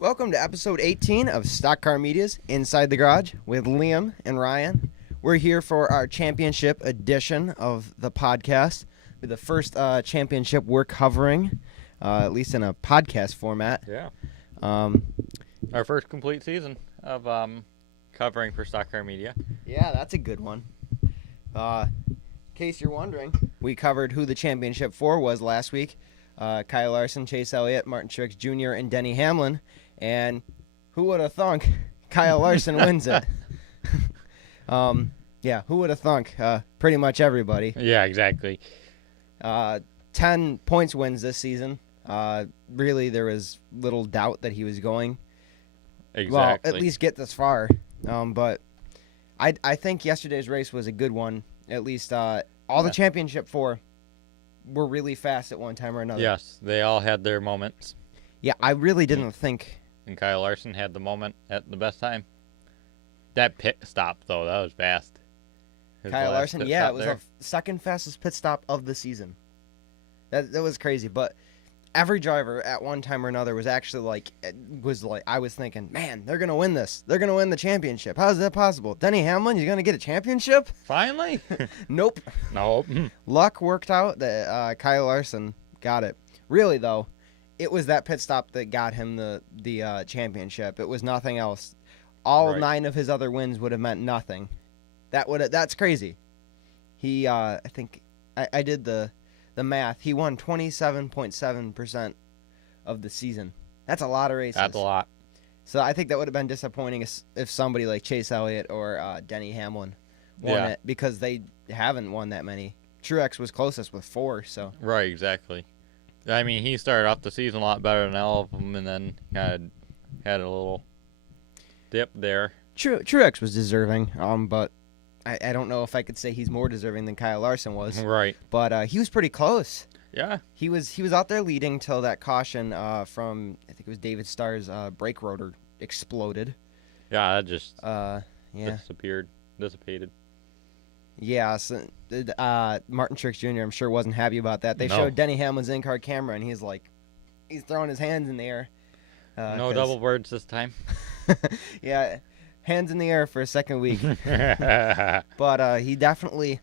Welcome to episode 18 of Stock Car Media's Inside the Garage with Liam and Ryan. We're here for our championship edition of the podcast, with the first championship we're covering, at least in a podcast format. Yeah. Our first complete season of covering for Stock Car Media. Yeah, that's a good one. In case you're wondering, we covered who the championship for was last week. Kyle Larson, Chase Elliott, Martin Truex Jr., and Denny Hamlin. And who would have thunk Kyle Larson wins it? Yeah, who would have thunk? Pretty much everybody. Yeah, exactly. 10 points wins this season. Really, there was little doubt that he was going. Exactly. Well, at least get this far. But I think yesterday's race was a good one. At least all the championship four were really fast at one time or another. Yes, they all had their moments. Yeah, I really didn't think. And Kyle Larson had the moment at the best time. That pit stop, though, that was fast. Kyle Larson, yeah, it was the second fastest pit stop of the season. That was crazy. But every driver at one time or another was actually I was thinking, man, they're going to win this. They're going to win the championship. How is that possible? Denny Hamlin, you're going to get a championship? Finally? Nope. Nope. Luck worked out that Kyle Larson got it. Really, though, it was that pit stop that got him the championship. It was nothing else. All 9 of his other wins would have meant nothing. That's crazy. He, I think, I did the math. He won 27.7% of the season. That's a lot of races. That's a lot. So I think that would have been disappointing if somebody like Chase Elliott or Denny Hamlin won it, because they haven't won that many. Truex was closest with 4. So Right, exactly. I mean, he started off the season a lot better than all of them, and then kind of had a little dip there. Truex was deserving, but I don't know if I could say he's more deserving than Kyle Larson was. Right. But he was pretty close. Yeah. He was out there leading till that caution from, I think it was David Starr's brake rotor exploded. Yeah, that just dissipated. Yeah, so, Martin Truex Jr. I'm sure wasn't happy about that. They showed Denny Hamlin's in-car camera, and he's throwing his hands in the air. No double birds this time. Yeah, hands in the air for a second week. But he definitely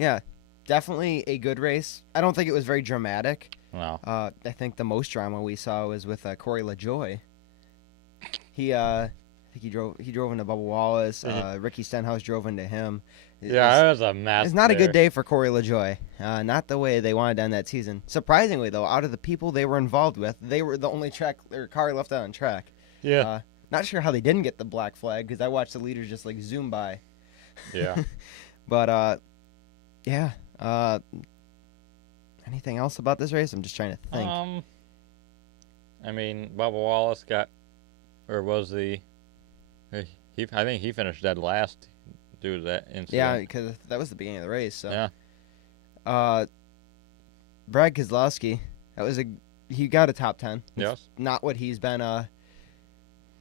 a good race. I don't think it was very dramatic. No. I think the most drama we saw was with Corey LaJoie. I think he drove into Bubba Wallace. Ricky Stenhouse drove into him. It was a mess. It's not a good day for Corey LaJoie. Not the way they wanted to end that season. Surprisingly, though, out of the people they were involved with, they were the only car left out on track. Yeah. Not sure how they didn't get the black flag, because I watched the leaders just zoom by. Yeah. But anything else about this race? I'm just trying to think. I mean, Bubba Wallace I think he finished dead last due to that incident. Yeah, because that was the beginning of the race. So. Yeah. Brad Keselowski, he got a top 10. Yes. Not what he's been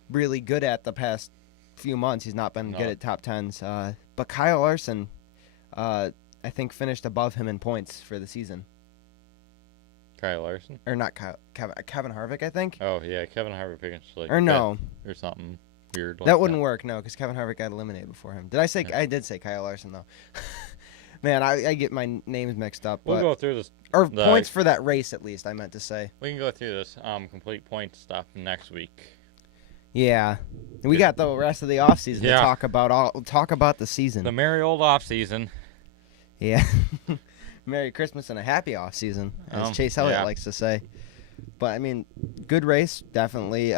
really good at the past few months. He's not been good at top 10s. But Kyle Larson, I think, finished above him in points for the season. Kyle Larson? Or not Kevin Harvick, I think. Oh, yeah, Kevin Harvick finished or no. Or something weird like that. Wouldn't work, no, because Kevin Harvick got eliminated before him. Did I say? Yeah. I did say Kyle Larson, though. Man, I get my names mixed up. We'll go through this. Or points for that race, at least, I meant to say. We can go through this complete point stuff next week. Yeah. We got the rest of the offseason to talk about the season. The merry old offseason. Yeah. Merry Christmas and a happy offseason, as Chase Elliott likes to say. But, I mean, good race, definitely.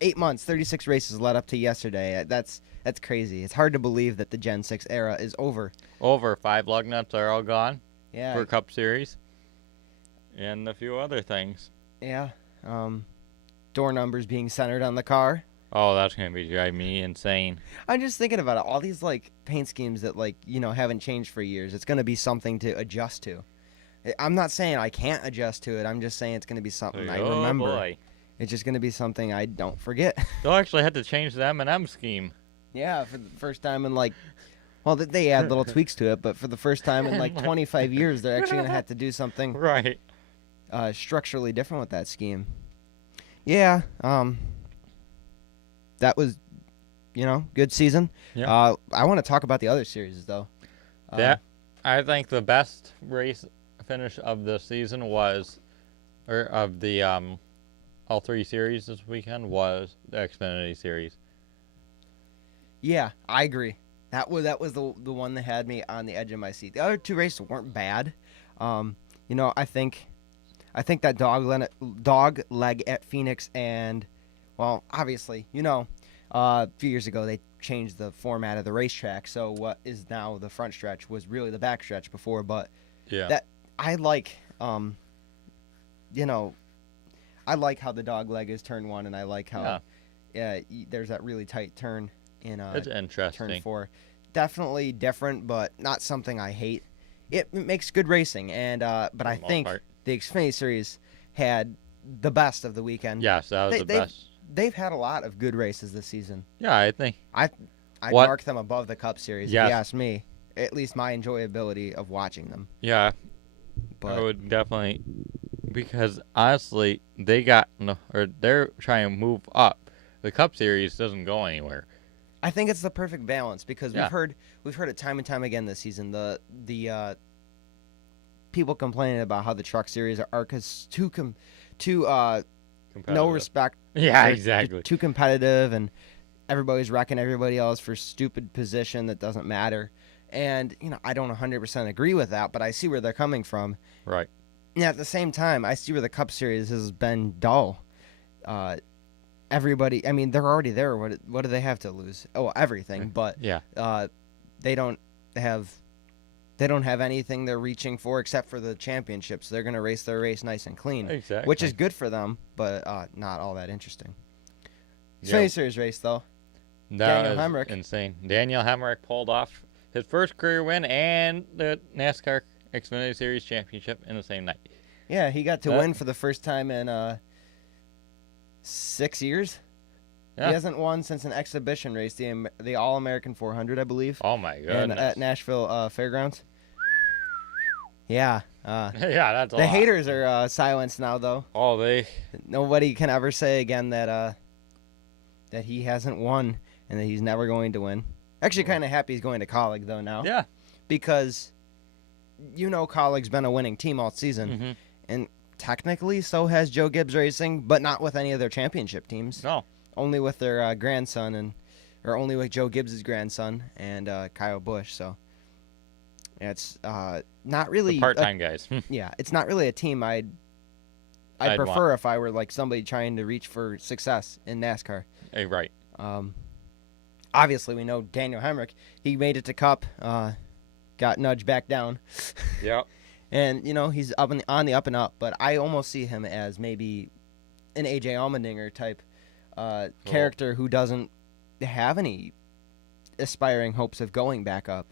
8 months, 36 races led up to yesterday. That's crazy. It's hard to believe that the Gen 6 era is over. 5 lug nuts are all gone. Yeah. For Cup Series. And a few other things. Yeah. Door numbers being centered on the car. Oh, that's going to be driving me insane. I'm just thinking about it. All these, paint schemes that, haven't changed for years. It's going to be something to adjust to. I'm not saying I can't adjust to it. I'm just saying it's going to be something I remember. Boy. It's just going to be something I don't forget. They'll actually have to change the M&M scheme. Yeah, for the first time in, well, they add little tweaks to it, but for the first time in, 25 years, they're actually going to have to do something. Right. structurally different with that scheme. Yeah, that was, good season. Yeah. I want to talk about the other series though. That I think the best race finish of the season was, or of the all three series this weekend was the Xfinity series. Yeah, I agree. That was the one that had me on the edge of my seat. The other two races weren't bad. I think that dog leg at Phoenix and, well, obviously, a few years ago they changed the format of the racetrack. So what is now the front stretch was really the back stretch before. But Yeah. that I like, I like how the dog leg is turn one, and I like how there's that really tight turn in It's interesting. turn 4. Definitely different, but not something I hate. It makes good racing, and but I think the Xfinity Series had the best of the weekend. Yes, that was the best. They've had a lot of good races this season. Yeah, I think. I'd mark them above the Cup Series, yes. if you ask me. At least my enjoyability of watching them. Yeah, but I would definitely, because honestly, they're trying to move up. The Cup Series doesn't go anywhere. I think it's the perfect balance because we've heard it time and time again this season. The people complaining about how the Truck Series are too no respect. Yeah, exactly. Too competitive, and everybody's wrecking everybody else for stupid position that doesn't matter. And I don't 100% agree with that, but I see where they're coming from. Right. Yeah. At the same time, I see where the Cup Series has been dull. Everybody, I mean, they're already there. What do they have to lose? Oh, everything. But yeah, they don't have anything they're reaching for except for the championship. So they're going to race their race nice and clean, exactly, which is good for them, but not all that interesting. Xfinity Series race though. Daniel Hemrick, insane. Daniel Hemrick pulled off his first career win and the NASCAR Xfinity Series championship in the same night. Yeah, he got to win for the first time in 6 years. Yeah. He hasn't won since an exhibition race, the All-American 400, I believe. Oh, my goodness. At Nashville Fairgrounds. Yeah. Yeah, that's the haters are silenced now, though. Oh, Nobody can ever say again that he hasn't won and that he's never going to win. Actually, kind of happy he's going to Colleague, though, now. Yeah. Because, Colleague's been a winning team all season. Mm-hmm. And technically, so has Joe Gibbs Racing, but not with any of their championship teams. No. Only with their grandson, or only with Joe Gibbs' grandson and Kyle Busch. So it's not really the part-time guys. Yeah, it's not really a team I'd prefer if I were like somebody trying to reach for success in NASCAR. Hey, right. Obviously, we know Daniel Hemrick. He made it to Cup, got nudged back down. Yep. And he's on the up and up. But I almost see him as maybe an AJ Allmendinger type character who doesn't have any aspiring hopes of going back up.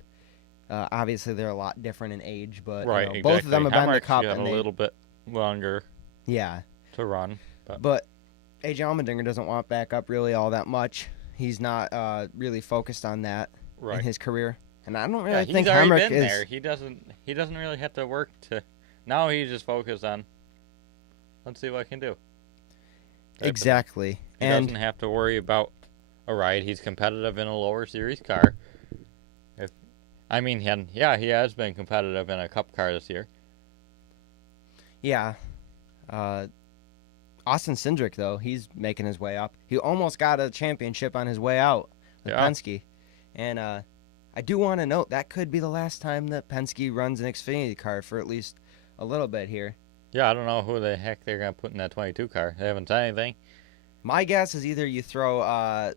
Obviously, they're a lot different in age, but exactly. Both of them have been to Cup. Got a little bit longer. Yeah. To run. But AJ Allmendinger doesn't want back up really all that much. He's not really focused on that in his career, and I don't really think Hemrick is. There. He doesn't really have to work to. Now he's just focused on. Let's see what I can do. Exactly. He doesn't have to worry about a ride. He's competitive in a lower series car. He has been competitive in a Cup car this year. Yeah. Austin Cindric, though, he's making his way up. He almost got a championship on his way out with Penske. And I do want to note that could be the last time that Penske runs an Xfinity car for at least a little bit here. Yeah, I don't know who the heck they're going to put in that 22 car. They haven't said anything. My guess is either you throw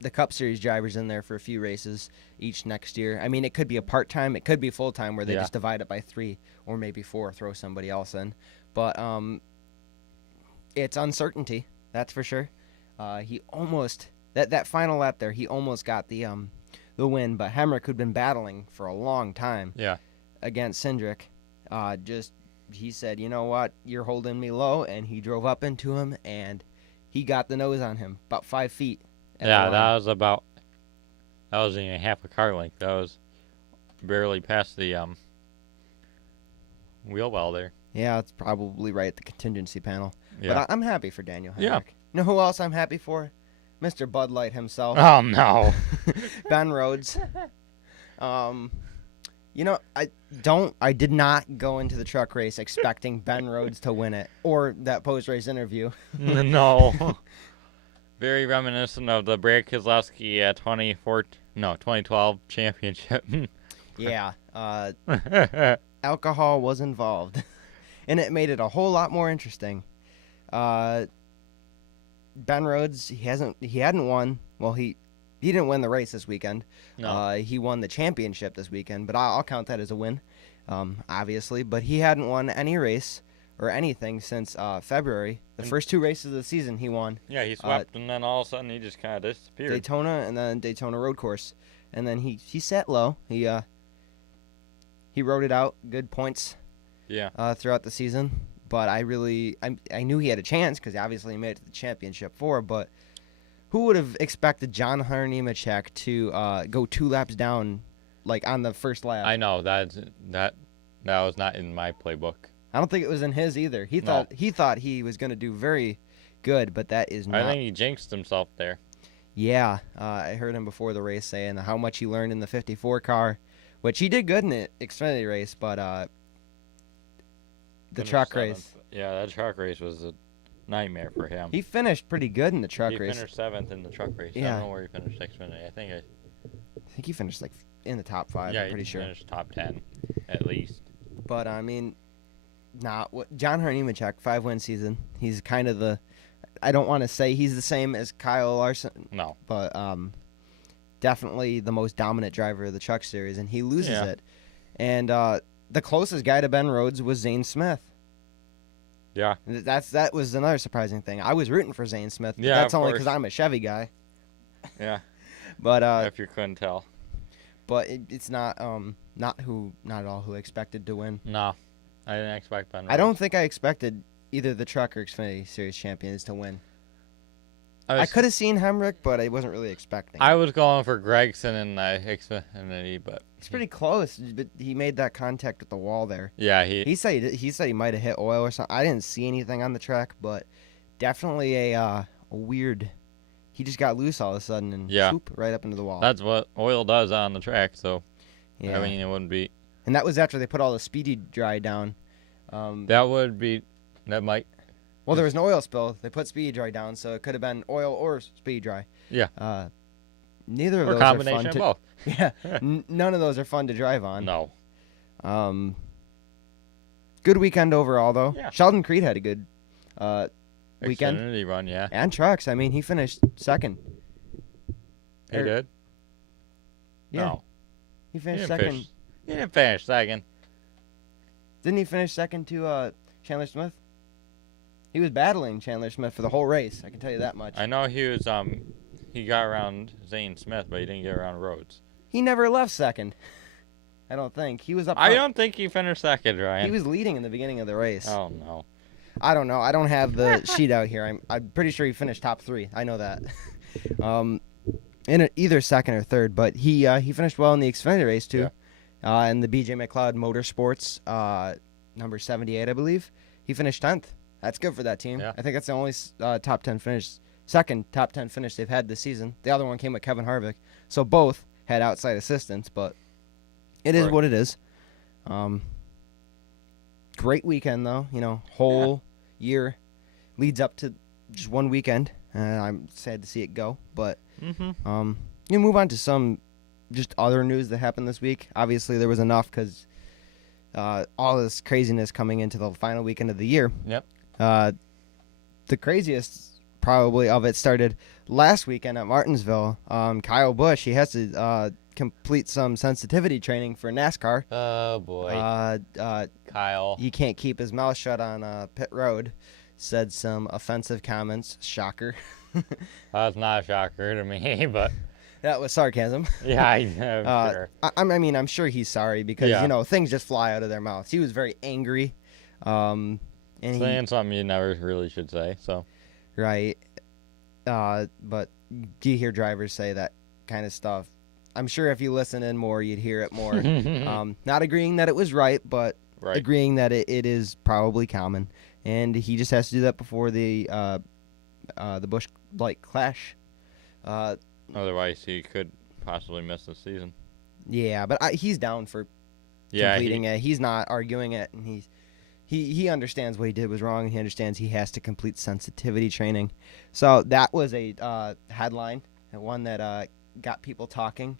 the Cup Series drivers in there for a few races each next year. I mean, it could be a part-time. It could be full-time where they just divide it by 3 or maybe 4, throw somebody else in. But it's uncertainty, that's for sure. He almost that final lap there, he almost got the win, but Hemrick, who'd been battling for a long time against Cindric, he said, "You know what? You're holding me low," and he drove up into him, and he got the nose on him about 5 feet. That wasn't even half a car length. That was barely past the wheel well there. Yeah, it's probably right at the contingency panel. Yeah. But I'm happy for Daniel Hemrick. Yeah. You know who else I'm happy for? Mr. Bud Light himself. Oh no. Ben Rhodes. You know, I did not go into the truck race expecting Ben Rhodes to win it or that post-race interview. No. Very reminiscent of the Brad Keselowski 2012 championship. Yeah, alcohol was involved, and it made it a whole lot more interesting. Ben Rhodes, he hadn't won. Well, he didn't win the race this weekend. No. He won the championship this weekend, but I'll count that as a win, obviously. But he hadn't won any race or anything since February. The first 2 races of the season he won. Yeah, he swept, and then all of a sudden he just kind of disappeared. Daytona and then Daytona Road Course, and then he sat low. He rode it out, good points. Yeah. Throughout the season, but I knew he had a chance because obviously he made it to the championship 4. But who would have expected John Hunter Nemechek to go 2 laps down, like on the first lap? I know that was not in my playbook. I don't think it was in his either. He thought he was going to do very good, but that is not. I think he jinxed himself there. Yeah, I heard him before the race saying how much he learned in the 54 car, which he did good in the Xfinity race, but the truck race. Yeah, that truck race was a nightmare for him. He finished pretty good in the truck race. He finished 7th in the truck race. Yeah. I don't know where he finished Xfinity. I think he finished like in the top 5. Yeah, I'm pretty he sure. finished top 10 at least. But I mean, John Hunter Nemechek, 5-win season. He's kind of I don't want to say he's the same as Kyle Larson. No. But definitely the most dominant driver of the Truck Series, and he loses it. And the closest guy to Ben Rhodes was Zane Smith. Yeah. That was another surprising thing. I was rooting for Zane Smith. But Yeah, that's of only course. because I'm a Chevy guy. Yeah. But If you couldn't tell. But it's not at all who expected to win. No. I didn't expect Ben Rhodes. I don't think I expected either the Truck or Xfinity Series champions to win. I could have seen Hemrick, but I wasn't really expecting. I was going for Gregson in the Xfinity, but It's pretty close, but he made that contact with the wall there. yeah, He said he might have hit oil or something. I didn't see anything on the track, but definitely a weird. He just got loose all of a sudden and swoop right up into the wall. That's what oil does on the track. So yeah. I mean, it wouldn't be. And that was after they put all the speedy dry down. That might. Well, there was an oil spill. They put speedy dry down, so it could have been oil or speedy dry. Yeah. Neither of or those combination are fun of both. Yeah, none of those are fun to drive on. No. Good weekend overall, though. Yeah. Sheldon Creed had a good weekend. Xfinity run, yeah. And trucks. I mean, he finished second. He did? Yeah. No. He finished second. He didn't finish second. Didn't he finish second to Chandler Smith? He was battling Chandler Smith for the whole race. I can tell you that much. I know he was he got around Zane Smith, but he didn't get around Rhodes. He never left second. I don't think. He was up I front. don't think he finished second, Ryan. He was leading in the beginning of the race. Oh no. I don't know. I don't have the sheet out here. I'm pretty sure he finished top 3. I know that. In either second or third, but he finished well in the Xfinity race too. Yeah. In the BJ McLeod Motorsports number 78, I believe. He finished 10th. That's good for that team. Yeah. I think that's the only top 10 finish, second top 10 finish they've had this season. The other one came with Kevin Harvick. So both had outside assistance, but it is what it is. Great weekend though. Whole year leads up to just one weekend. I'm sad to see it go, but you move on to some just other news that happened this week. Obviously, there was enough because all this craziness coming into the final weekend of the year. Yep. The craziest probably of it started last weekend at Martinsville. Kyle Busch, he has to complete some sensitivity training for NASCAR. Oh boy. Kyle. He can't keep his mouth shut on pit road. Said some offensive comments. Shocker. That's not a shocker to me, but that was sarcasm. Yeah, I'm sure. I'm sure he's sorry because things just fly out of their mouths. He was very angry, and saying something you never really should say. So, right. But do you hear drivers say that kind of stuff? I'm sure if you listen in more, you'd hear it more. Not agreeing that it was right, but agreeing that it is probably common, and he just has to do that before the Busch Light Clash. Otherwise, he could possibly miss the season. Yeah, but he's down for completing it. He's not arguing it, and he understands what he did was wrong, and he understands he has to complete sensitivity training. So that was a headline, one that got people talking.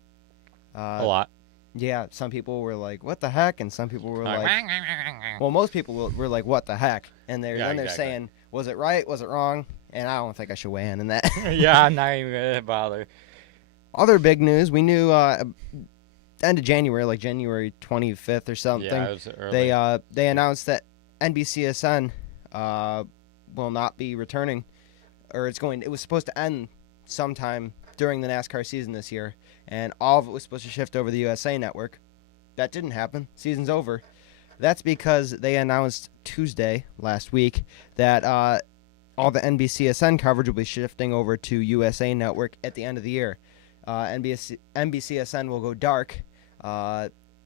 A lot. Yeah, some people were like, "What the heck?" and some people were like, "Well, most people were like, what the heck?" And they're saying, "Was it right? Was it wrong?" And I don't think I should weigh in on that. Yeah, I'm not even gonna bother. Other big news: we knew end of January, like January 25th or something. Yeah, it was early. They announced that NBCSN will not be returning, or it was supposed to end sometime during the NASCAR season this year, and all of it was supposed to shift over the USA Network. That didn't happen. Season's over. That's because they announced Tuesday last week that all the NBCSN coverage will be shifting over to USA Network at the end of the year. NBCSN will go dark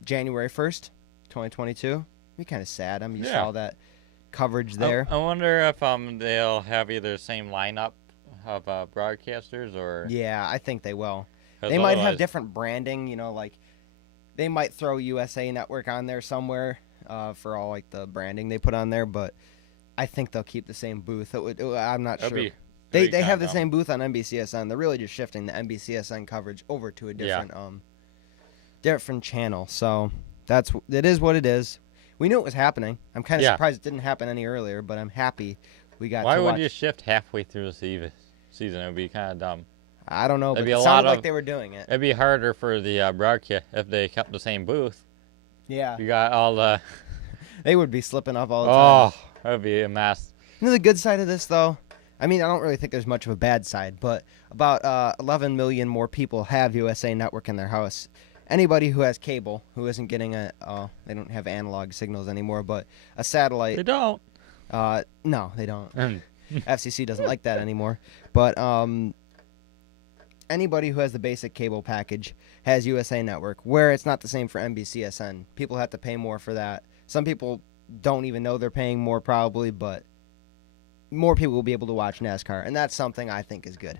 January 1st, 2022. Be kind of sad. You saw that coverage there. I wonder if they'll have either the same lineup of broadcasters or... Yeah, I think they will. They might have different branding, like they might throw USA Network on there somewhere for all like the branding they put on there, but I think they'll keep the same booth. I'm not sure. They have the same booth on NBCSN. They're really just shifting the NBCSN coverage over to a different channel. So it is what it is. We knew it was happening. I'm kind of surprised it didn't happen any earlier, but I'm happy we got. Why would you shift halfway through the season? It would be kind of dumb. I don't know, but it sounded like they were doing it. It'd be harder for the broadcast if they kept the same booth. Yeah. You got all the... They would be slipping up all the time. Oh, that would be a mess. You know the good side of this, though? I mean, I don't really think there's much of a bad side, but about 11 million more people have USA Network in their house. Anybody who has cable, who isn't getting they don't have analog signals anymore, but a satellite... They don't. No, they don't. FCC doesn't like that anymore. But anybody who has the basic cable package has USA Network, where it's not the same for NBCSN. People have to pay more for that. Some people don't even know they're paying more probably, but more people will be able to watch NASCAR, and that's something I think is good.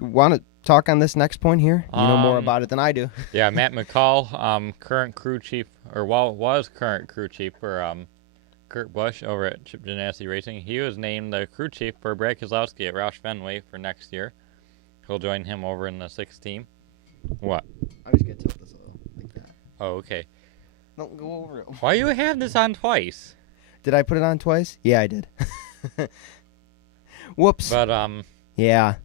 Want to talk on this next point here? You know more about it than I do. Yeah, Matt McCall, current crew chief, or was current crew chief for Kurt Busch over at Chip Ganassi Racing. He was named the crew chief for Brad Keselowski at Roush Fenway for next year. He'll join him over in the 6th team. What? I'm just going to tilt this a little like that. Oh, okay. Don't go over it. Why you have this on twice? Did I put it on twice? Yeah, I did. Whoops. But, yeah.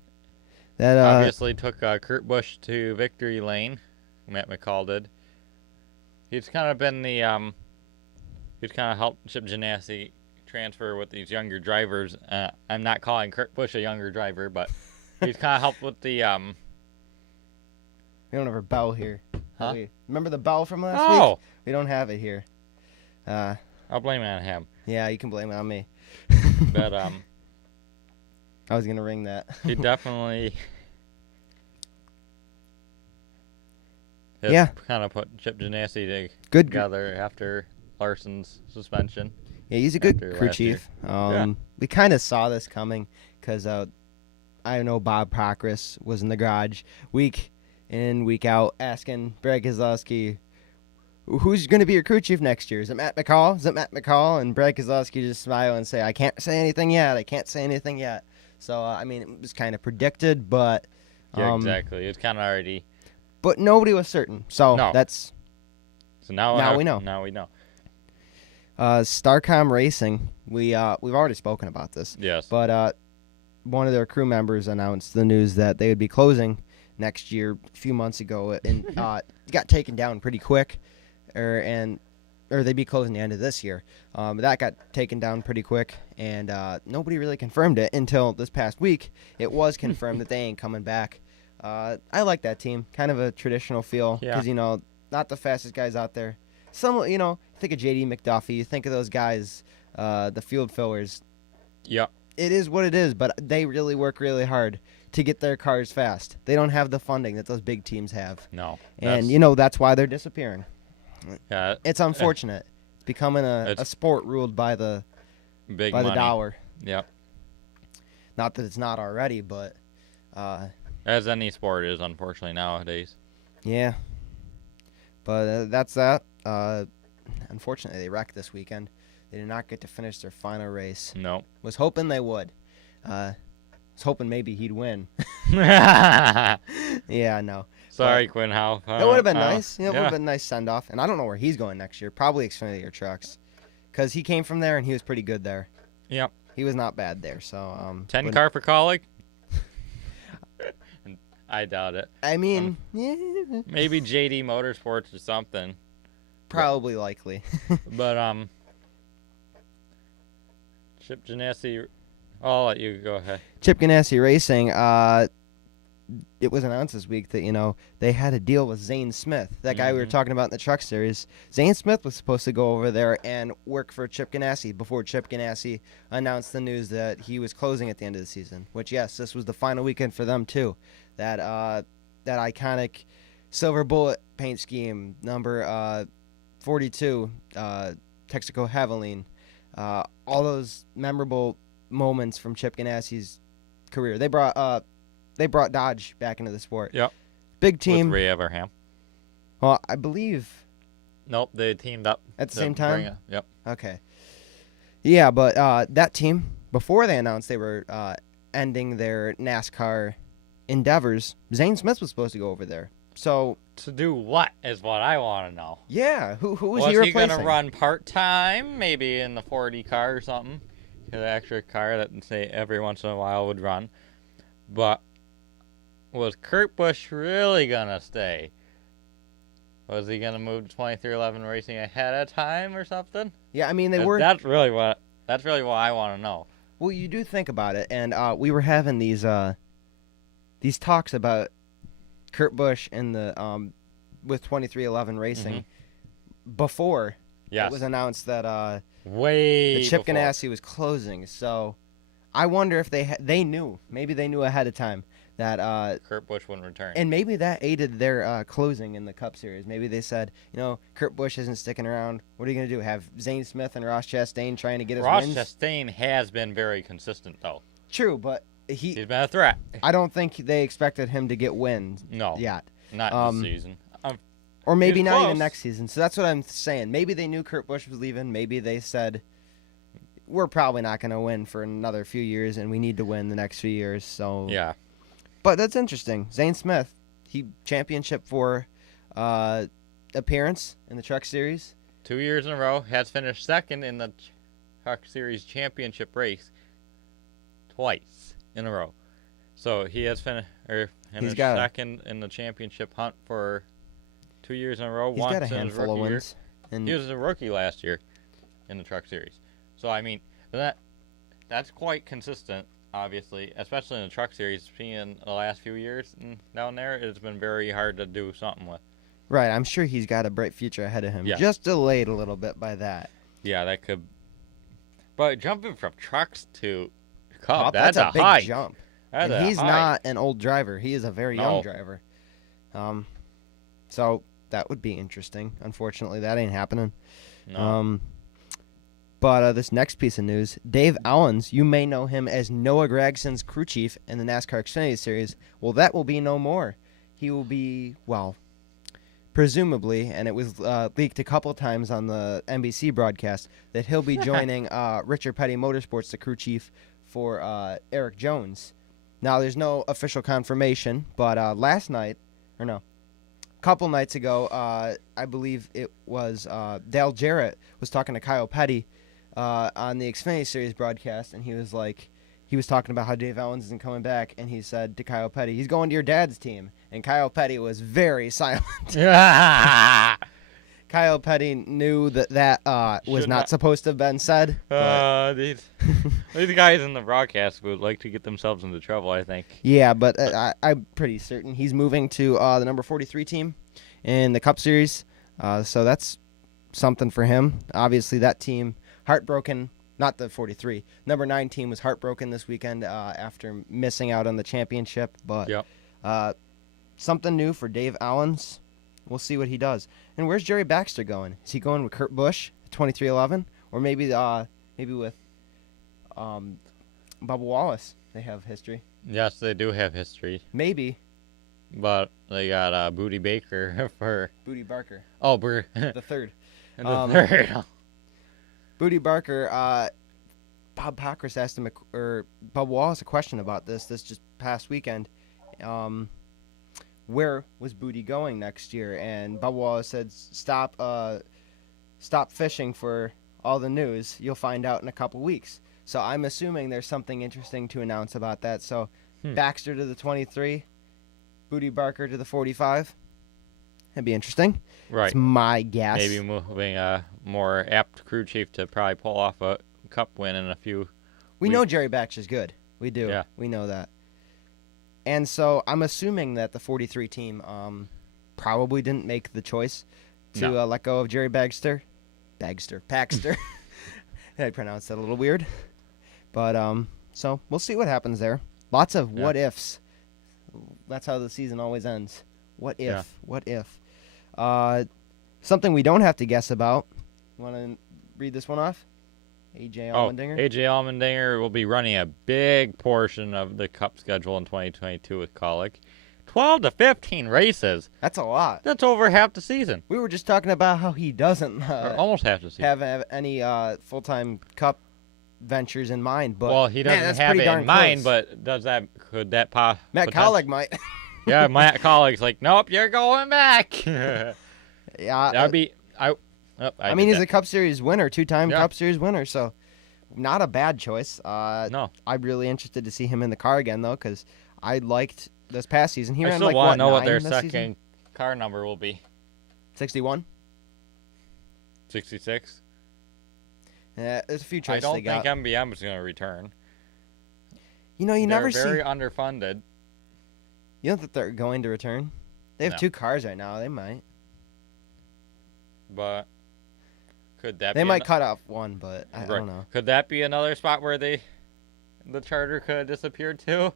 That obviously took Kurt Busch to victory lane. Matt McCall did. He's kind of been the, he's kind of helped Chip Ganassi transfer with these younger drivers. I'm not calling Kurt Busch a younger driver, but he's kind of helped with the, We don't have our bell here. Huh? Remember the bell from last week? We don't have it here. I'll blame it on him. Yeah, you can blame it on me. But, I was going to ring that. He definitely kind of put Chip Ganassi together after Larson's suspension. Yeah, he's a good crew chief. We kind of saw this coming because I know Bob Procris was in the garage week in, week out asking Brad Keselowski, who's going to be your crew chief next year? Is it Matt McCall? Is it Matt McCall? And Brad Keselowski just smile and say, I can't say anything yet. So, I mean, it was kind of predicted, but... yeah, exactly. It was kind of already... But nobody was certain. So, that's... So now we know. Now we know. Starcom Racing, we've already spoken about this. Yes. But one of their crew members announced the news that they would be closing next year a few months ago, and got taken down pretty quick, or they'd be closing the end of this year. That got taken down pretty quick, and nobody really confirmed it until this past week. It was confirmed that they ain't coming back. I like that team. Kind of a traditional feel, because, not the fastest guys out there. Some, think of J.D. McDuffie. You think of those guys, the field fillers. Yeah. It is what it is, but they really work really hard to get their cars fast. They don't have the funding that those big teams have. No. And, that's why they're disappearing. Yeah, It's unfortunate. It's becoming a sport ruled by the big the money. dollar. Yep. Not that it's not already, but As any sport is, unfortunately, nowadays. yeah. But that's that. Unfortunately, they wrecked this weekend. They did not get to finish their final race. No. Was hoping they would. Was hoping maybe he'd win. Sorry, Yeah, no. Quinn Howe. That would have been nice. It would have been a nice send-off. And I don't know where he's going next year. Probably Xfinity or Trucks. Because he came from there, and he was pretty good there. Yep. He was not bad there. So 10 car for Colleague? I doubt it. I mean, yeah. Maybe JD Motorsports or something. Probably likely. But, Chip Ganassi, I'll let you go ahead. Chip Ganassi Racing, it was announced this week that, they had a deal with Zane Smith, that guy we were talking about in the Truck Series. Zane Smith was supposed to go over there and work for Chip Ganassi before Chip Ganassi announced the news that he was closing at the end of the season, which, yes, this was the final weekend for them, too. That iconic silver bullet paint scheme, number 42, Texaco Javelin, all those memorable moments from Chip Ganassi's career. They brought Dodge back into the sport. Yep. Big team. With Ray Everham. Well, I believe. Nope, they teamed up at the same time. Yep. Okay. Yeah, but that team, before they announced they were ending their NASCAR endeavors, Zane Smith was supposed to go over there. So to do what is what I want to know. Yeah, who was he replacing? Was he going to run part-time, maybe in the 40 car or something? The extra car that, say, every once in a while would run. But was Kurt Busch really going to stay? Was he going to move to 2311 Racing ahead of time or something? Yeah, I mean, they were... That's really what I want to know. Well, you do think about it, and we were having these talks about Kurt Busch and the with 2311 Racing before it was announced that Chip Ganassi was closing. So I wonder if they knew. Maybe they knew ahead of time that Kurt Busch wouldn't return. And maybe that aided their closing in the Cup Series. Maybe they said, Kurt Busch isn't sticking around. What are you going to do? Have Zane Smith and Ross Chastain trying to get his wins? Ross Chastain has been very consistent, though. True, but he's been a threat. I don't think they expected him to get wins yet. Not this season. Or maybe not even next season. So that's what I'm saying. Maybe they knew Kurt Busch was leaving. Maybe they said, we're probably not going to win for another few years, and we need to win the next few years. So yeah. But that's interesting. Zane Smith, he championship for appearance in the Truck Series. 2 years in a row. Has finished second in the Truck Series championship race twice in a row. So he has finished second in the championship hunt for 2 years in a row. He's got a handful of wins. And he was a rookie last year in the Truck Series. So, I mean, that's quite consistent, obviously, especially in the Truck Series. In the last few years down there, it's been very hard to do something with. Right, I'm sure he's got a bright future ahead of him. Yeah. Just delayed a little bit by that. Yeah, that could. But jumping from trucks to Cup, that's a big hike. Jump. That's and he's hike. not an old driver. He is a very young driver. So that would be interesting. Unfortunately, that ain't happening. No. But this next piece of news, Dave Allens, you may know him as Noah Gragson's crew chief in the NASCAR Xfinity Series. Well, that will be no more. He will be, presumably, and it was leaked a couple times on the NBC broadcast, that he'll be joining Richard Petty Motorsports, the crew chief for Eric Jones. Now, there's no official confirmation, but a couple nights ago, I believe it was Dale Jarrett was talking to Kyle Petty on the Xfinity Series broadcast, and he was talking about how Dave Allens isn't coming back, and he said to Kyle Petty, he's going to your dad's team. And Kyle Petty was very silent. Kyle Petty knew that was not supposed to have been said. These guys in the broadcast would like to get themselves into trouble, I think. Yeah, but I'm pretty certain he's moving to the number 43 team in the Cup Series. So that's something for him. Obviously, that team, heartbroken. Not the 43. Number 9 team was heartbroken this weekend after missing out on the championship. But something new for Dave Allens. we'll see what he does. And where's Jerry Baxter going? Is he going with Kurt Busch, 2311, or maybe with Bubba Wallace? They have history. Yes, they do have history. Maybe. But they got Booty Baker for Booty Barker. Oh, the third. the third. Booty Barker. Bob Pockrass asked him, or Bubba Wallace, a question about this just past weekend. Where was Booty going next year? And Bubba Wallace said, stop fishing for all the news. You'll find out in a couple weeks. So I'm assuming there's something interesting to announce about that. So Baxter to the 23, Booty Barker to the 45. That'd be interesting. Right. It's my guess. Maybe moving a more apt crew chief to probably pull off a cup win in a few We weeks. know Jerry Baxter's good. We do. Yeah. We know that. And so I'm assuming that the 43 team probably didn't make the choice to let go of Jerry Baxter. Paxter. I pronounced that a little weird. But so we'll see what happens there. Lots of what ifs. That's how the season always ends. What if? Yeah. What if? Something we don't have to guess about. Want to read this one off? AJ Allmendinger. AJ Allmendinger will be running a big portion of the Cup schedule in 2022 with Kaulig. 12 to 15 races. That's a lot. That's over half the season. We were just talking about how he doesn't Or almost half the season. have any full-time Cup ventures in mind. But Well, he doesn't have it in mind, but could that Matt Kaulig might. Yeah, Matt Kaulig's like, nope, you're going back. Yeah. That'd be I mean, he's a Cup Series winner, two-time Yeah. Cup Series winner, so not a bad choice. No. I'm really interested to see him in the car again, though, because I liked this past season. He I ran still like, want what, to know what 9 their this second season? car number will be. 61? 66? Yeah, there's a few I choices don't they think got. MBM is going to return. You know, you They're never very see. underfunded. You don't think they're going to return? They have No. 2 cars right now. They might. But could that They be might cut off one, but I don't know. Could that be another spot where the charter could have disappeared too?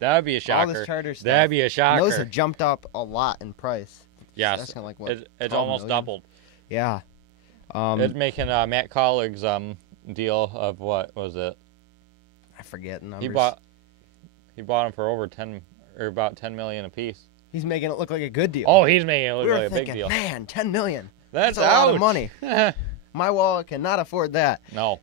That would be a shocker. All this charter stuff. That'd be a shocker. And those have jumped up a lot in price. Yes, That's kinda like, what, it's 12 almost million? doubled. Yeah. It's making Matt Kaulig's deal of what was it? I forget numbers. He bought him for over 10 or about 10 million a piece. He's making it look like a good deal. Oh, he's making it look we were like a thinking, big deal. man, 10 million. That's a lot of ouch. money. My wallet cannot afford that. No.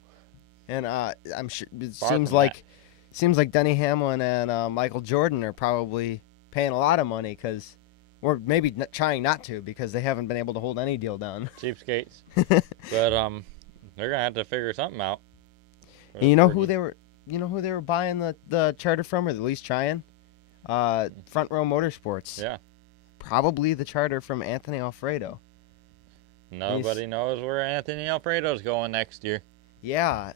And I'm sure it Far seems from like Denny Hamlin and Michael Jordan are probably paying a lot of money because, or maybe trying not to because they haven't been able to hold any deal down. Cheapskates. But they're gonna have to figure something out. And you know who they were buying the charter from, or at least trying? Front Row Motorsports. Yeah. Probably the charter from Anthony Alfredo. Nobody knows where Anthony Alfredo's going next year. Yeah.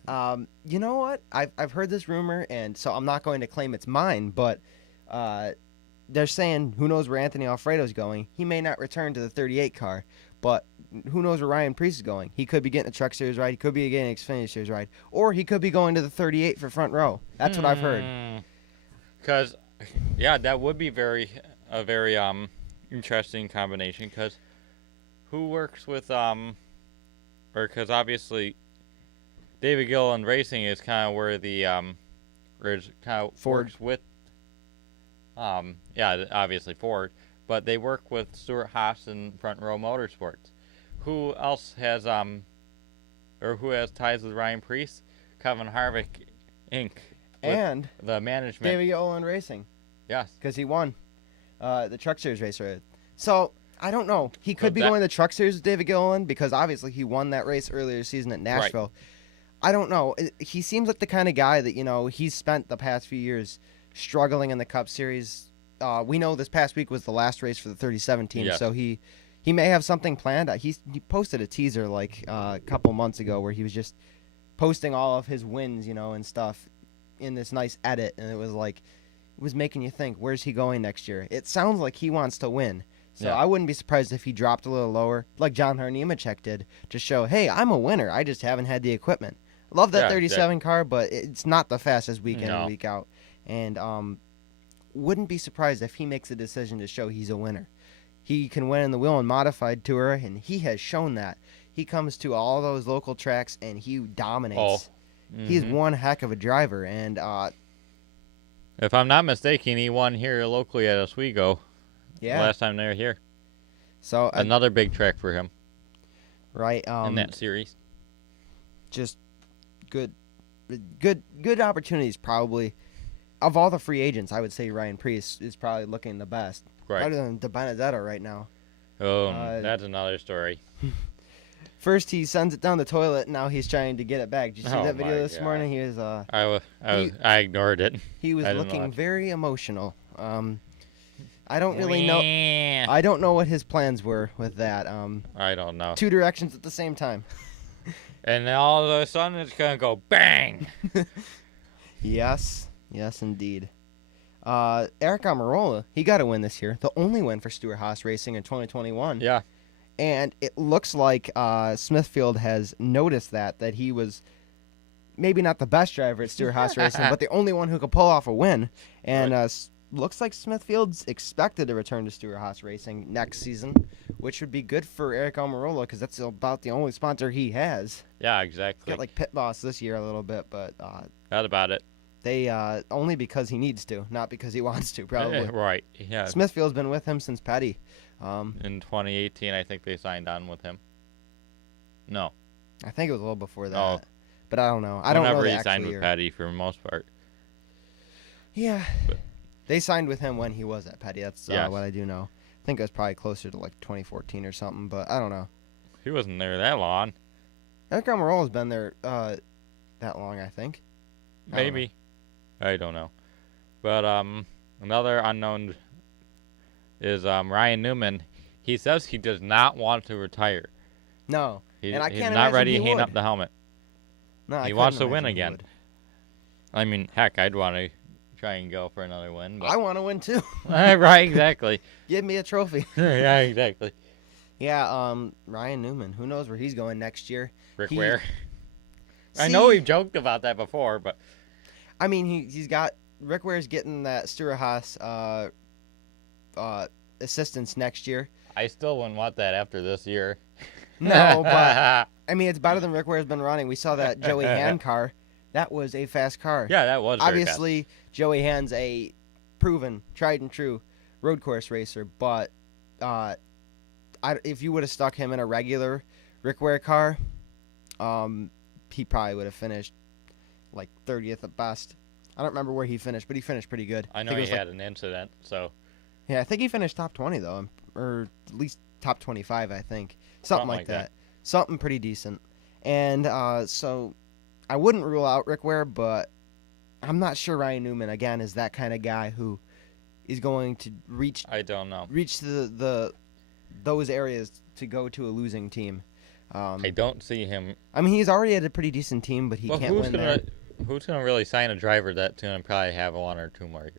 You know what? I've heard this rumor, and so I'm not going to claim it's mine, but they're saying who knows where Anthony Alfredo's going. He may not return to the 38 car, but who knows where Ryan Preece is going. He could be getting a Truck Series ride. He could be getting an Xfinity Series ride. Or he could be going to the 38 for Front Row. That's what I've heard. Because, yeah, that would be a very interesting combination. Because who works with because obviously David Gilliland Racing is kind of where the Ford works with obviously Ford, but they work with Stuart Haas and Front Row Motorsports. Who else has who has ties with Ryan Preece? Kevin Harvick Inc. And the management. David Gilliland Racing. Yes. Because he won the Truck Series race. Right? So, I don't know. He could be that- going to the Truck Series with David Gilliland because obviously he won that race earlier this season at Nashville. Right. I don't know. He seems like the kind of guy that, he's spent the past few years struggling in the Cup Series. We know this past week was the last race for the 37 team, Yes. so he may have something planned. He posted a teaser like a couple months ago where he was just posting all of his wins, and stuff in this nice edit, and it was making you think, where's he going next year? It sounds like he wants to win. So Yeah. I wouldn't be surprised if he dropped a little lower, like John Nemechek did, to show, hey, I'm a winner. I just haven't had the equipment. Love that 37 car, but it's not the fastest week in and week out. And wouldn't be surprised if he makes a decision to show he's a winner. he can win in the wheel and modified tour, and he has shown that. He comes to all those local tracks and he dominates. He's one heck of a driver, and if I'm not mistaken, he won here locally at Oswego. Yeah. Last time they were here. So another big track for him. Right. In that series. Just good opportunities probably. Of all the free agents, I would say Ryan Preece is probably looking the best. Right. Better than De Benedetto right now. Oh, that's another story. First he sends it down the toilet, and now he's trying to get it back. Did you see that video this morning? He was I ignored it. He was looking very emotional. I don't really know. I don't know what his plans were with that. I don't know. Two directions at the same time. And then all of a sudden it's gonna go bang. Yes, indeed. Eric Almirola, he got a win this year. The only win for Stewart-Haas Racing in 2021. Yeah. And it looks like Smithfield has noticed that he was maybe not the best driver at Stewart-Haas Racing, but the only one who could pull off a win. And looks like Smithfield's expected to return to Stewart-Haas Racing next season, which would be good for Eric Almirola because that's about the only sponsor he has. Yeah, exactly. Got like Pit Boss this year a little bit, but that's about it. They only because he needs to, not because he wants to, probably. Right. Yeah. Smithfield's been with him since Petty. In 2018, I think they signed on with him. No. I think it was a little before that. But I don't know. I don't know. Whenever he signed with Petty for the most part. Yeah. But they signed with him when he was at Petty. That's what I do know. I think it was probably closer to like 2014 or something, but I don't know. He wasn't there that long. Eric Almirola's been there that long, I think. Maybe. I don't know. But another unknown is Ryan Newman. He says he does not want to retire. No. And I can't he's not ready to hang up the helmet. No, he wants to win again. I mean, heck, I'd want to try and go for another win. But I want to win too. Right, exactly. Give me a trophy. Yeah, exactly. Yeah, Ryan Newman. Who knows where he's going next year? Rick Ware. I know we've joked about that before, but I mean, he's got Rick Ware's getting that Stewart-Haas assistance next year. I still wouldn't want that after this year. No, but I mean, it's better than Rick Ware's been running. We saw that Joey Hand car. That was a fast car. Yeah, that was obviously fast. Joey Hand's a proven, tried and true road course racer, but if you would have stuck him in a regular Rick Ware car, he probably would have finished like 30th at best. I don't remember where he finished, but he finished pretty good. I know he had an incident, so. Yeah, I think he finished top 20 though, or at least top 25, I think. Something like that. Something pretty decent. And so I wouldn't rule out Rick Ware, but I'm not sure Ryan Newman again is that kind of guy who is going to reach. I don't know. Reach those areas to go to a losing team. I don't see him. I mean, he's already at a pretty decent team, but he can't win there. Who's going to really sign a driver that's going to probably have 1 or 2 more years?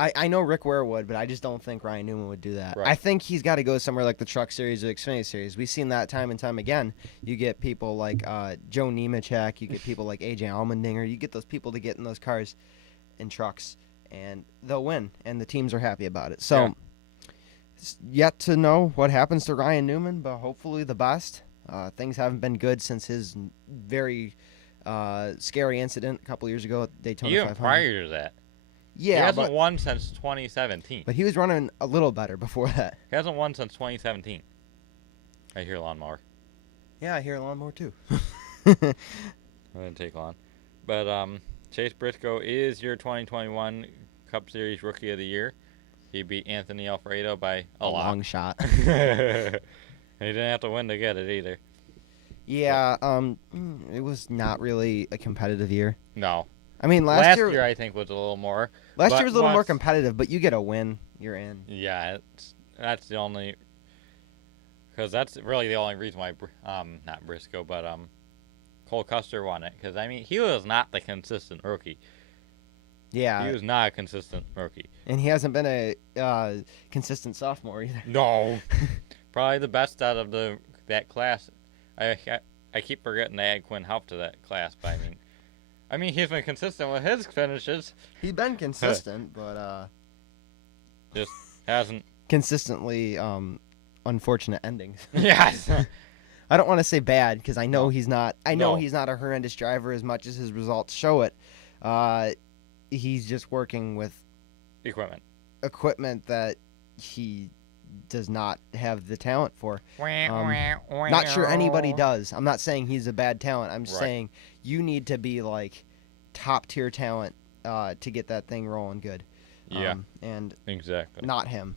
I know Rick Ware would, but I just don't think Ryan Newman would do that. Right. I think he's got to go somewhere like the Truck Series or the Xfinity Series. We've seen that time and time again. You get people like Joe Nemechek, you get people like AJ Allmendinger, you get those people to get in those cars and trucks, and they'll win, and the teams are happy about it. So, it's yet to know what happens to Ryan Newman, but hopefully the best. Things haven't been good since his very scary incident a couple years ago at Daytona 500. Even prior to that. Yeah, he hasn't won since 2017. But he was running a little better before that. He hasn't won since 2017. I hear lawnmower. Yeah, I hear lawnmower too. It didn't take long. But Chase Briscoe is your 2021 Cup Series Rookie of the Year. He beat Anthony Alfredo by a lot. Long shot. He didn't have to win to get it either. Yeah, it was not really a competitive year. No. I mean, last year I think was a little more. Last year was a little more competitive, but you get a win, you're in. Yeah, that's the only. Because that's really the only reason why, not Briscoe, but Cole Custer won it. Because I mean, he was not the consistent rookie. Yeah, he was not a consistent rookie, and he hasn't been a consistent sophomore either. No, probably the best out of that class. I keep forgetting to add Quinn Houff to that class, but I mean, he's been consistent with his finishes. He's been consistent, but just hasn't consistently unfortunate endings. Yes. I don't want to say bad because I know No. he's not. I know he's not a horrendous driver as much as his results show it. He's just working with equipment that he does not have the talent for. Not sure anybody does. I'm not saying he's a bad talent. I'm saying you need to be like top tier talent to get that thing rolling good. Yeah. And exactly. not him.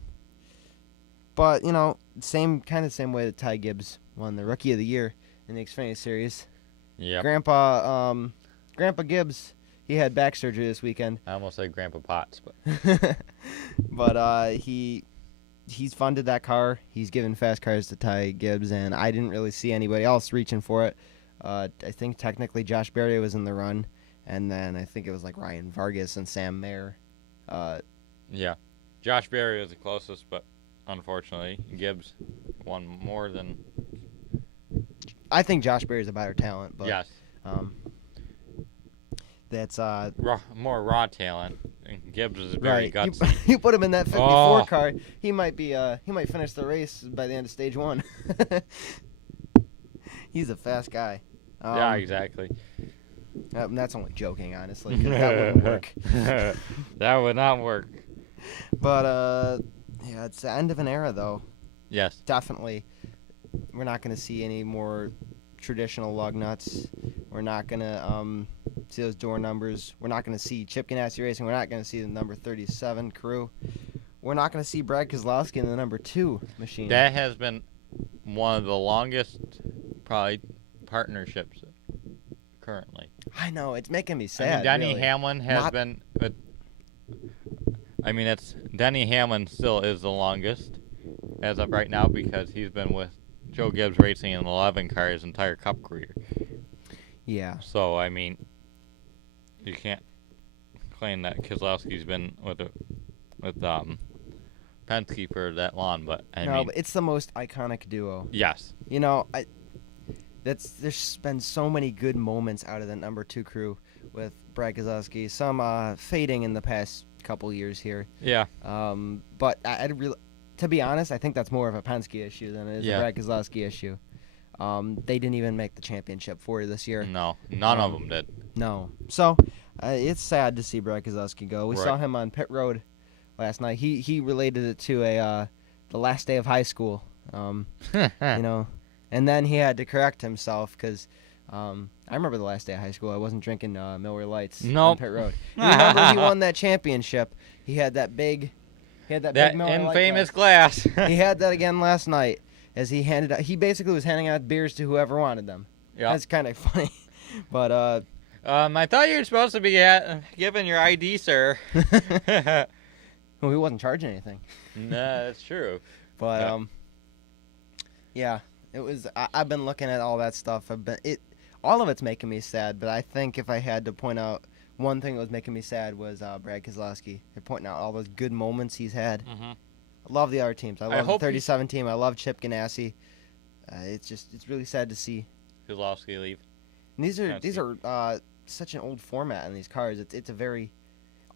But same way that Ty Gibbs won the Rookie of the Year in the Xfinity Series. Yeah. Grandpa Gibbs, he had back surgery this weekend. I almost said Grandpa Potts, but but he's funded that car. He's given fast cars to Ty Gibbs, and I didn't really see anybody else reaching for it. I think technically Josh Berry was in the run, and then I think it was like Ryan Vargas and Sam Mayer. Yeah, Josh Berry was the closest, but unfortunately Gibbs won more than. I think Josh Berry is a better talent, but yes, that's more raw talent. And Gibbs is very gutsy. You put him in that 54 car, he might finish the race by the end of stage 1. He's a fast guy. Yeah, exactly. That's only joking, honestly, 'cause that wouldn't work. That would not work. But yeah, it's the end of an era, though. Yes, definitely. We're not going to see any more traditional lug nuts. We're not going to see those door numbers. We're not going to see Chip Ganassi racing. We're not going to see the number 37 crew. We're not going to see Brad Keselowski in the number 2 machine. That has been one of the longest, probably, partnerships currently. I know, it's making me sad. I mean, Denny really. Hamlin has been. Denny Hamlin still is the longest as of right now because he's been with Joe Gibbs racing in 11 car his entire Cup career. Yeah. So I mean, you can't claim that Keselowski's been with Penske for that long, but I mean, but it's the most iconic duo. Yes. There's been so many good moments out of the number 2 crew with Brad Keselowski. Some fading in the past couple years here. Yeah. But to be honest, I think that's more of a Penske issue than it is a Brad Keselowski issue. They didn't even make the championship for you this year. No, none of them did. No. So it's sad to see Brad Keselowski go. We saw him on pit road last night. He related it to the last day of high school. And then he had to correct himself because I remember the last day of high school. I wasn't drinking Miller Lights on pit road. You remember when he won that championship? He had that big big Miller infamous glass. He had that again last night as he handed out. He basically was handing out beers to whoever wanted them. Yeah, that's kind of funny. But I thought you were supposed to be giving your ID, sir. Well, he wasn't charging anything. No, that's true. But yeah, it was. I've been looking at all that stuff. All of it's making me sad. But I think if I had to point out one thing that was making me sad was Brad Keselowski. They're pointing out all those good moments he's had. Mm-hmm. I love the other teams. I love the 37 team. I love Chip Ganassi. It's really sad to see Keselowski leave. And these are such an old format in these cars. It's a very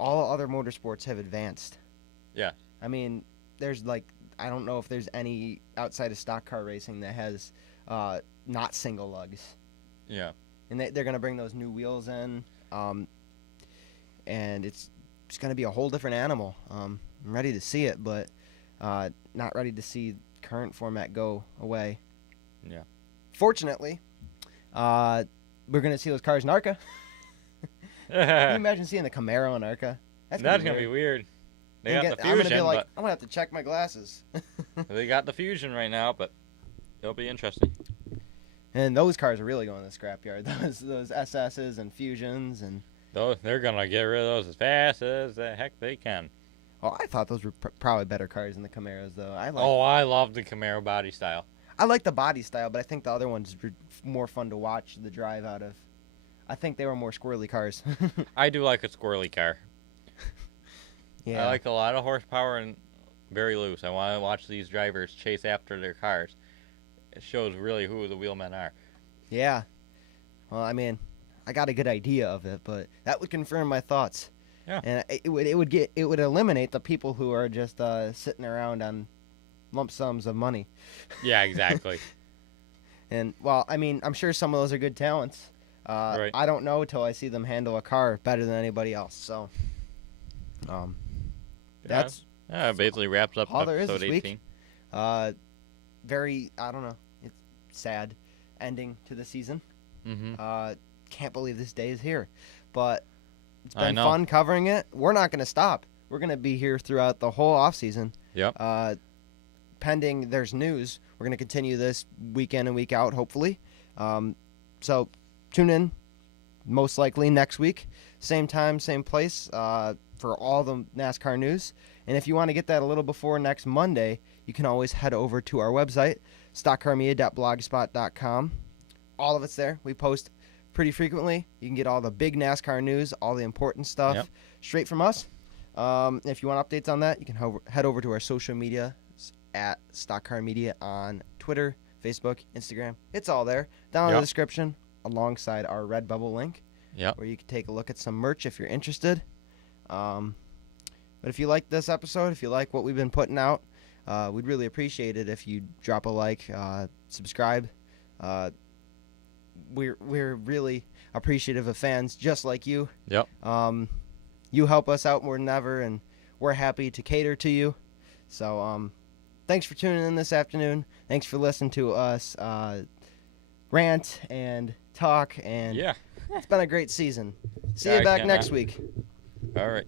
all other motorsports have advanced. Yeah. I mean, there's I don't know if there's any outside of stock car racing that has not single lugs. Yeah. And they're going to bring those new wheels in, and it's going to be a whole different animal. I'm ready to see it, but not ready to see current format go away. Yeah. Fortunately, we're going to see those cars in ARCA. Can you imagine seeing the Camaro in ARCA? That's going to be weird. They got the Fusion, I'm going to have to check my glasses. They got the Fusion right now, but it'll be interesting. And those cars are really going to the scrapyard. Those SSs and Fusions and they're gonna get rid of those as fast as the heck they can. Oh, I thought those were probably better cars than the Camaros, though. I love the Camaro body style. I like the body style, but I think the other ones were more fun to watch the drive out of. I think they were more squirrely cars. I do like a squirrely car. Yeah. I like a lot of horsepower and very loose. I want to watch these drivers chase after their cars. It shows really who the wheelmen are. Yeah. Well, I mean, I got a good idea of it, but that would confirm my thoughts. Yeah. And it would eliminate the people who are just sitting around on lump sums of money. Yeah, exactly. And well, I mean, I'm sure some of those are good talents. Right. I don't know till I see them handle a car better than anybody else. So, that's basically wraps up all there is episode this 18. week. Very, I don't know, it's sad ending to the season. Mm-hmm. Can't believe this day is here, but it's I been know. fun covering it. We're not going to stop. We're going to be here throughout the whole off season. Yep. Pending there's news, we're going to continue this week in and week out, hopefully. So tune in, most likely next week, same time, same place, for all the NASCAR news. And if you want to get that a little before next Monday, you can always head over to our website, stockcarmedia.blogspot.com. All of it's there. We post pretty frequently. You can get all the big NASCAR news, all the important stuff straight from us. If you want updates on that, you can head over to our social media at Stock Car Media on Twitter, Facebook, Instagram. It's all there down in the description alongside our Redbubble link, where you can take a look at some merch if you're interested. But if you like this episode, if you like what we've been putting out, we'd really appreciate it if you drop a like, subscribe. We're really appreciative of fans just like you. Yep. You help us out more than ever, and we're happy to cater to you. So, thanks for tuning in this afternoon. Thanks for listening to us rant and talk, and it's been a great season. See you back next week. All right.